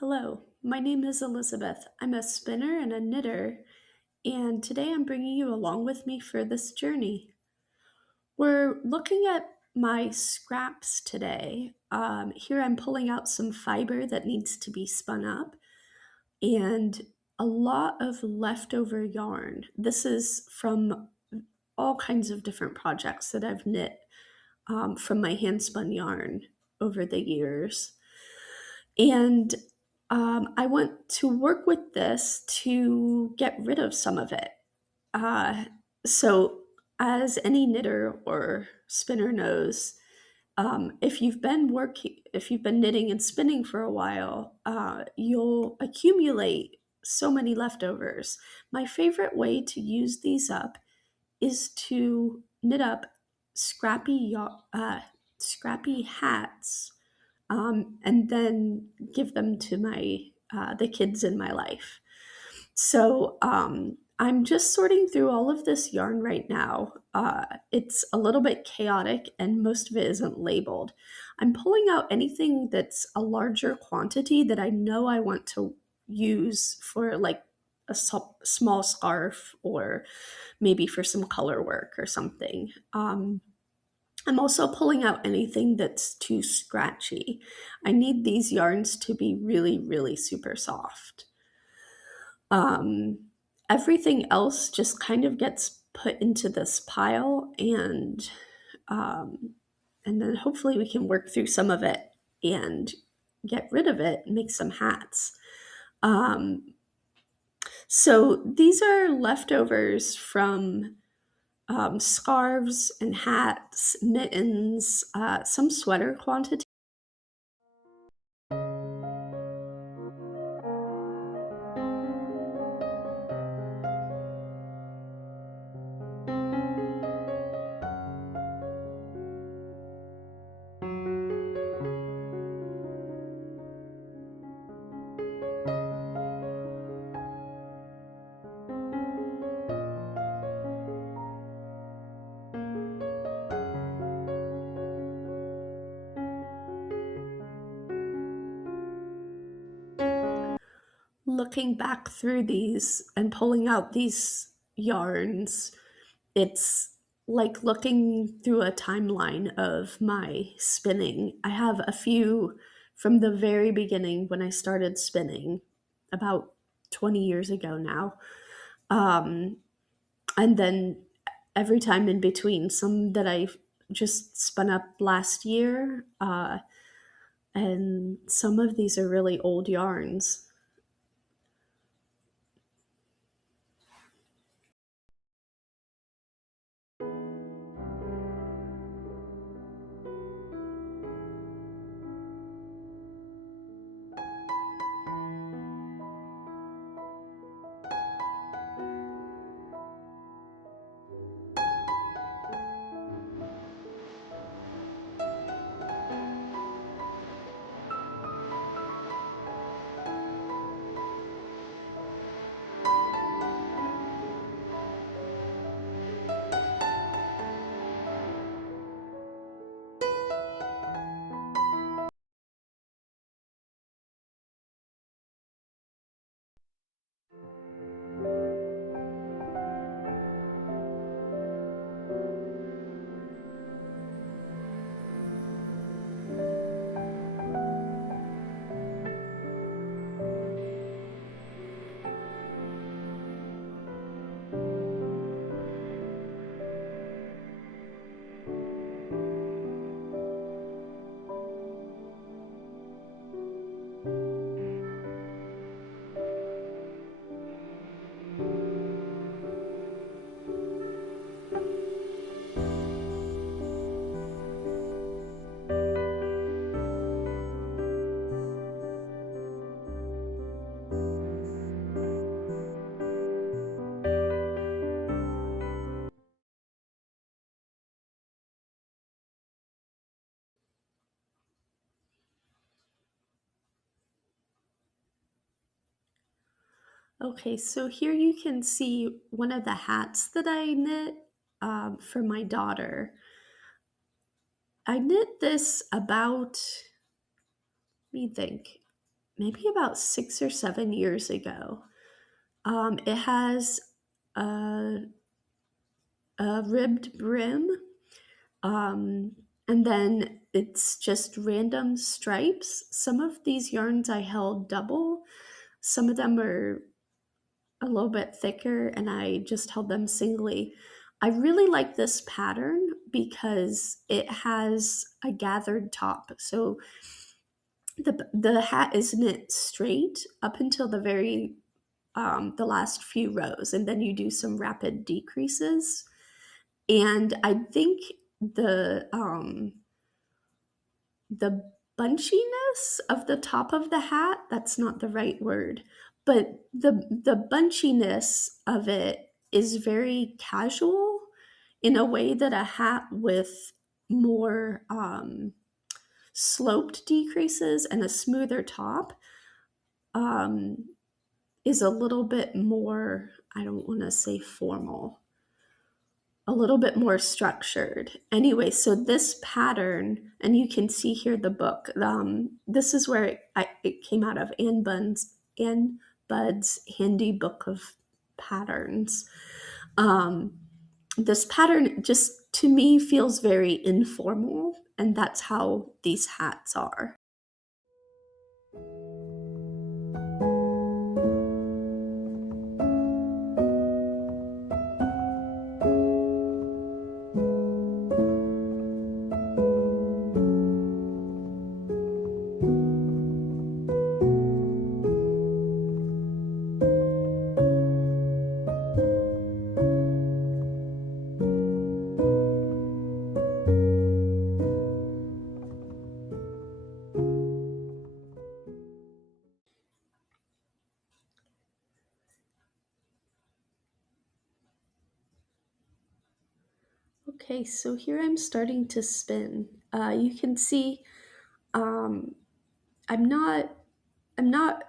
Hello, my name is Elizabeth. I'm a spinner and a knitter, and today I'm bringing you along with me for this journey. We're looking at my scraps today. Here I'm pulling out some fiber that needs to be spun up and a lot of leftover yarn. This is from all kinds of different projects that I've knit from my hand spun yarn over the years. And I want to work with this to get rid of some of it. Uh, so, as any knitter or spinner knows, if you've been knitting and spinning for a while, you'll accumulate so many leftovers. My favorite way to use these up is to knit up scrappy hats and then give them to my the kids in my life. So I'm just sorting through all of this yarn right now. It's a little bit chaotic, and most of it isn't labeled. I'm pulling out anything that's a larger quantity that I know I want to use for like a small scarf or maybe for some color work or something. I'm also pulling out anything that's too scratchy. I need these yarns to be really, really super soft. Um, Everything else just kind of gets put into this pile, um, and then hopefully we can work through some of it and get rid of it and make some hats. Um, so these are leftovers from scarves and hats, mittens, some sweater quantity. Looking back through these and pulling out these yarns, it's like looking through a timeline of my spinning. I have a few from the very beginning when I started spinning about 20 years ago now. Um, and then every time in between, some that I just spun up last year, and some of these are really old yarns. Okay, so here you can see one of the hats that I knit for my daughter. I knit this about, let me think, maybe about 6 or 7 years ago. It has a, a ribbed brim, um, and then it's just random stripes. Some of these yarns I held double, some of them are a little bit thicker, and I just held them singly. I really like this pattern because it has a gathered top. So the hat is knit straight up until the last few rows, and then you do some rapid decreases. And I think the bunchiness of the top of the hat, that's not the right word, but the bunchiness of it is very casual in a way that a hat with more sloped decreases and a smoother top um, is a little bit more, I don't want to say formal, a little bit more structured. Anyway, so this pattern, and you can see here the book. This is where it came out of Anne Bud's Handy Book of Patterns. Um, this pattern just to me feels very informal, and that's how these hats are. Okay, so here I'm starting to spin. You can see um, I'm not I'm not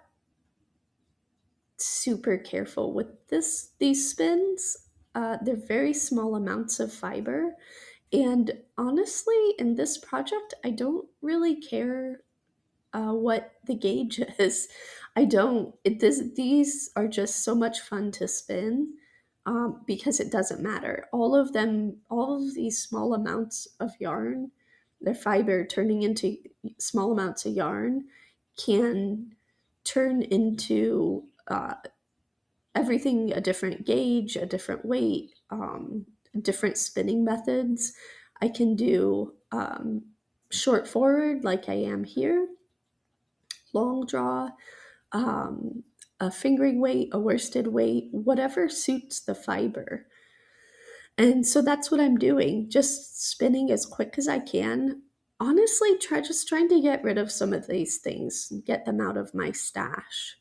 super careful with these spins. They're very small amounts of fiber, and honestly, in this project, I don't really care what the gauge is. I don't. These are just so much fun to spin because it doesn't matter. All of these small amounts of yarn, their fiber turning into small amounts of yarn, can turn into everything a different gauge, a different weight, different spinning methods. I can do short forward like I am here, long draw, um, a fingering weight, a worsted weight, whatever suits the fiber. And so that's what I'm doing, just spinning as quick as I can. Honestly, trying to get rid of some of these things, get them out of my stash.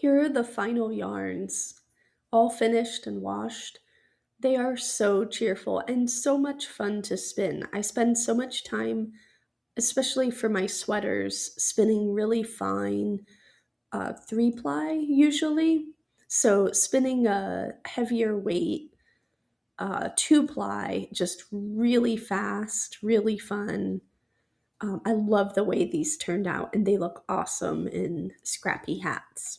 Here are the final yarns, all finished and washed. They are so cheerful and so much fun to spin. I spend so much time, especially for my sweaters, spinning really fine 3-ply usually. So spinning a heavier weight 2-ply just really fast, really fun. I love the way these turned out, and they look awesome in scrappy hats.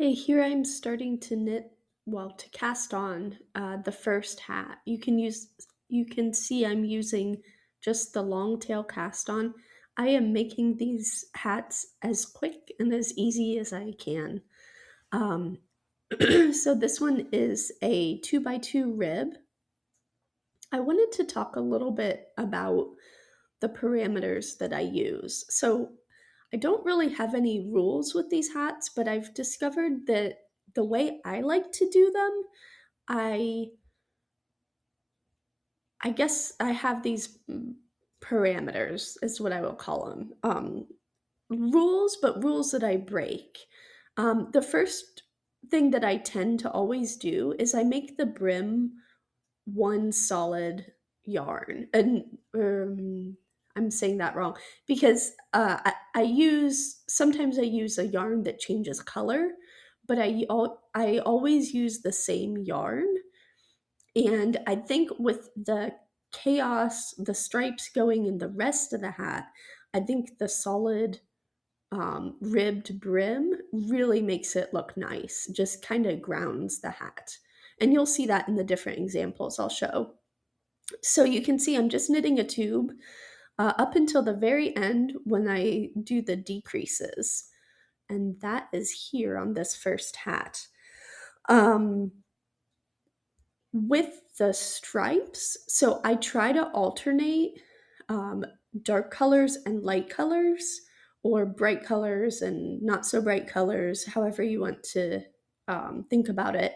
Okay, here I'm starting to knit, well, to cast on the first hat. You can see I'm using just the long tail cast on. I am making these hats as quick and as easy as I can. Um, so this one is a 2x2 rib. I wanted to talk a little bit about the parameters that I use. So I don't really have any rules with these hats, but I've discovered that the way I like to do them, I I guess I have these parameters is what I will call them. Rules, but rules that I break. The first thing that I tend to always do is I make the brim one solid yarn. And I'm saying that wrong because I use sometimes I use a yarn that changes color, but I always use the same yarn. And I think with the chaos, the stripes going in the rest of the hat, I think the solid ribbed brim really makes it look nice, just kind of grounds the hat. And you'll see that in the different examples I'll show. So you can see I'm just knitting a tube up until the very end when I do the decreases. And that is here on this first hat. Um, with the stripes, so I try to alternate um, dark colors and light colors, or bright colors and not so bright colors, however you want to think about it.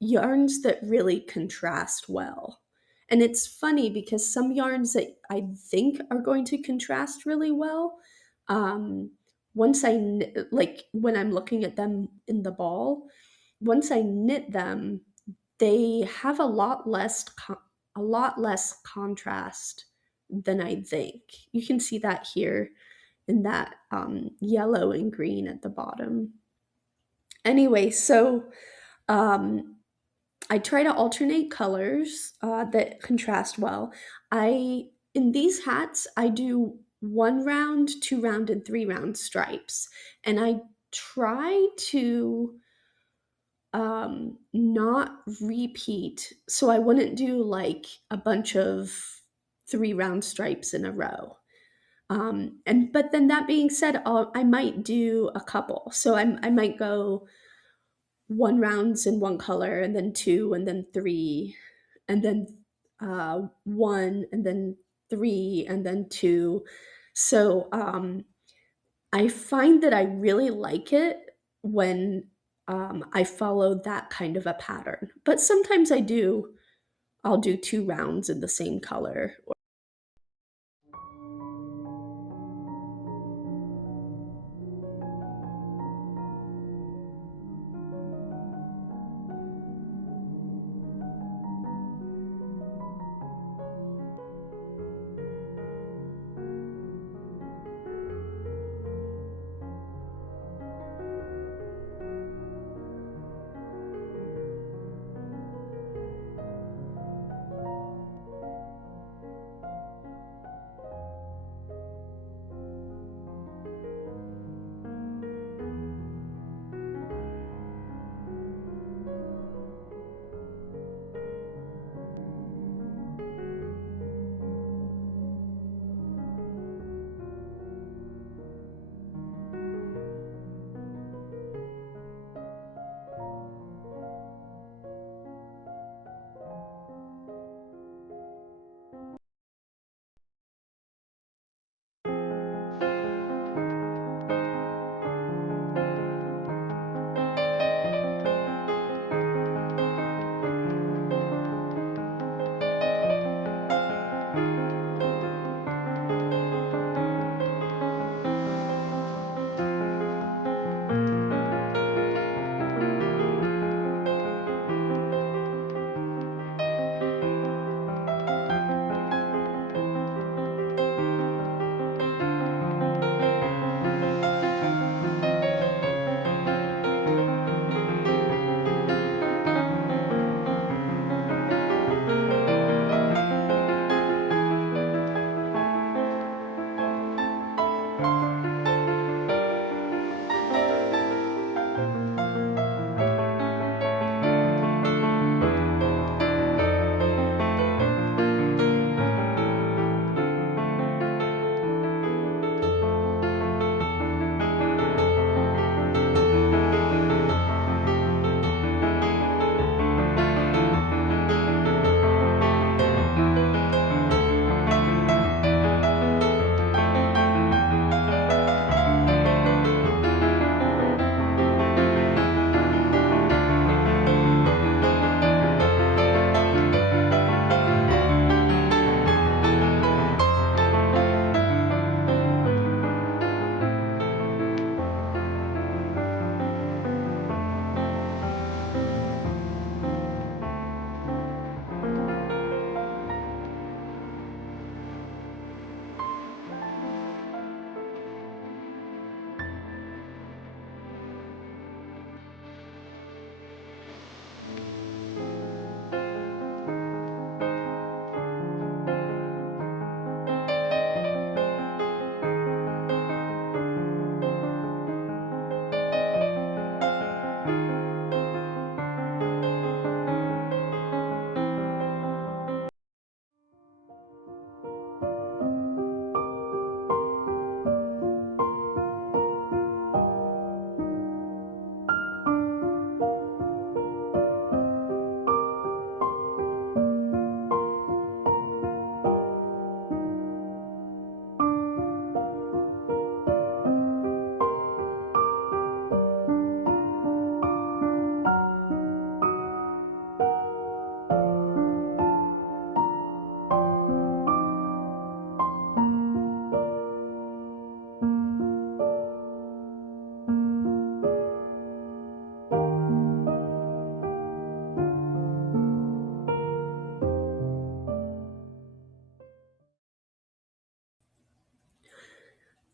Yarns that really contrast well. And it's funny because some yarns that I think are going to contrast really well, um, once like when I'm looking at them in the ball, once I knit them, they have a lot less contrast than I think. You can see that here in that yellow and green at the bottom. Anyway, so um, I try to alternate colors that contrast well. I In these hats, I do 1 round, 2 round, and 3 round stripes, and I try to not repeat. So I wouldn't do like a bunch of 3 round stripes in a row. And but then that being said, I might do a couple. So I might go 1 rounds in one color, and then two, and then three, and then one, and then three, and then two. So I find that I really like it when I follow that kind of a pattern. But sometimes I'll do 2 rounds in the same color.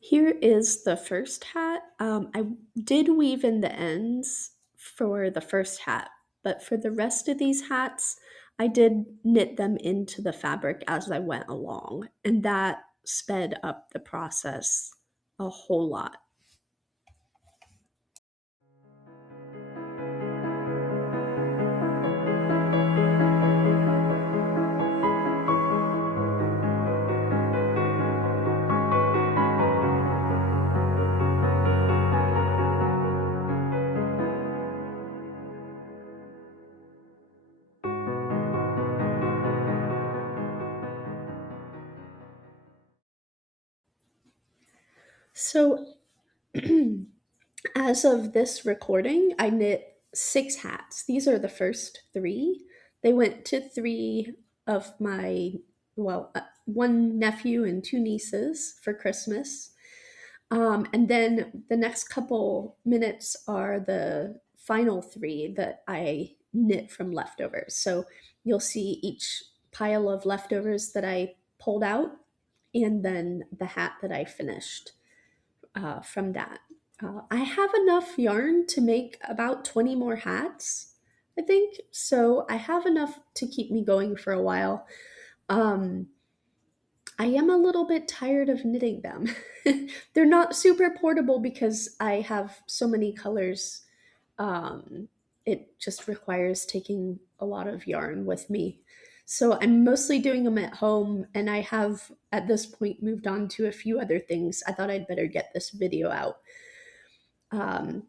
Here is the first hat. I did weave in the ends for the first hat, but for the rest of these hats, I did knit them into the fabric as I went along, and that sped up the process a whole lot. So, as of this recording, I knit 6 hats. These are the first three. They went to three of my, well, one nephew and two nieces for Christmas. And then the next couple minutes are the final three that I knit from leftovers. So you'll see each pile of leftovers that I pulled out, and then the hat that I finished from that. I have enough yarn to make about 20 more hats, I think. So I have enough to keep me going for a while. Um, I am a little bit tired of knitting them. They're not super portable because I have so many colors. Um, it just requires taking a lot of yarn with me. So I'm mostly doing them at home, and I have at this point moved on to a few other things. I thought I'd better get this video out. Um,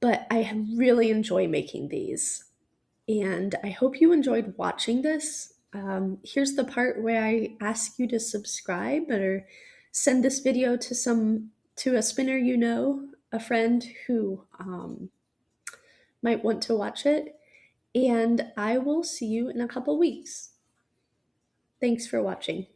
but I really enjoy making these, and I hope you enjoyed watching this. Here's the part where I ask you to subscribe or send this video to a spinner you know, a friend who might want to watch it, and I will see you in a couple weeks. Thanks for watching.